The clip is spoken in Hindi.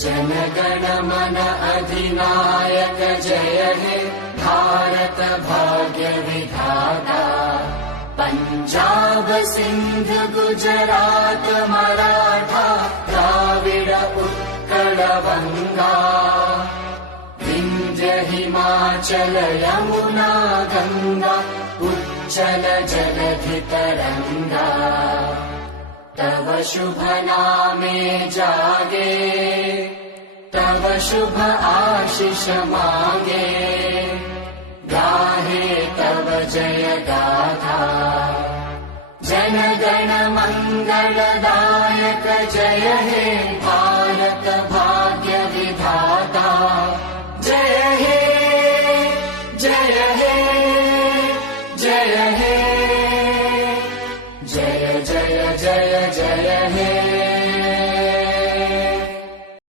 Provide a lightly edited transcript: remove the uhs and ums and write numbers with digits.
जनगण मन अधिनायक जय हे भारत भाग्य विधाता। पंजाब सिंध गुजरात मराठा द्राविड उत्कल बंगा। विंध्य हिमाचल यमुना गंगा उच्चल जलधि तरंगा। तव शुभ नामे जागे तव शुभ आशीष मांगे। गाहे तव जय गाथा जनगण मंगलदायक जय हे भारत